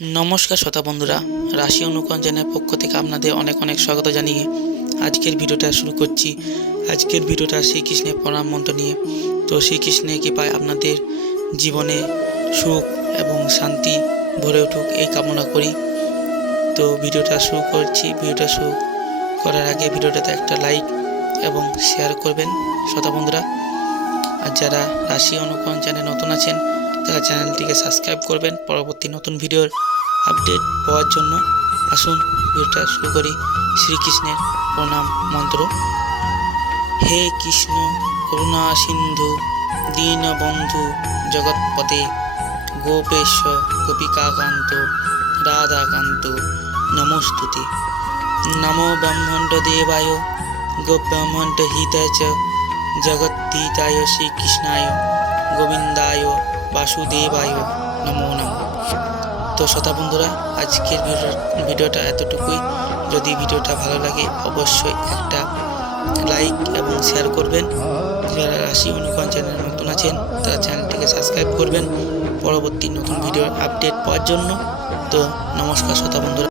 নমস্কার শ্রোতা বন্ধুরা, রাশি অনুকরণ চ্যানেলের পক্ষ থেকে আপনাদের অনেক অনেক স্বাগত জানিয়ে আজকের ভিডিওটা শুরু করছি। আজকের ভিডিওটা শ্রীকৃষ্ণের প্রণাম মন্ত্র নিয়ে। তো শ্রীকৃষ্ণের কৃপায় আপনাদের জীবনে সুখ এবং শান্তি ভরে উঠুক এই কামনা করি। তো ভিডিওটা শুরু করছি। ভিডিওটা শুরু করার আগে ভিডিওটাতে একটা লাইক এবং শেয়ার করবেন শ্রোতা বন্ধুরা। আর যারা রাশি অনুকরণ চ্যানেল নতুন আছেন তারা চ্যানেলটিকে সাবস্ক্রাইব করবেন পরবর্তী নতুন ভিডিওর আপডেট পাওয়ার জন্য। আসুন ভিডিওটা শুরু করি শ্রীকৃষ্ণের প্রণাম মন্ত্র। হে কৃষ্ণ করুণা সিন্ধু দীনবন্ধু জগৎপতে গোপেশ গোপিকাকান্ত রাধাকান্ত নমস্তুতে। নমো ব্রহ্মাণ্ড দেবায় গো ব্রহ্মাণ্ড হিতায় চ জগদ্ধিতায় শ্রীকৃষ্ণায় গোবিন্দায় বাসুদেবায় নমো নমঃ। তো শ্রোতা বন্ধুরা, আজকের ভিডিওটা এতটুকুই। যদি ভিডিওটা ভালো লাগে অবশ্যই একটা লাইক এবং শেয়ার করবেন। যারা রাশি অনুকরণ চ্যানেল নতুন আছেন তারা চ্যানেলটিকে সাবস্ক্রাইব করবেন পরবর্তী নতুন ভিডিওর আপডেট পাওয়ার জন্য। তো নমস্কার শ্রোতা বন্ধুরা।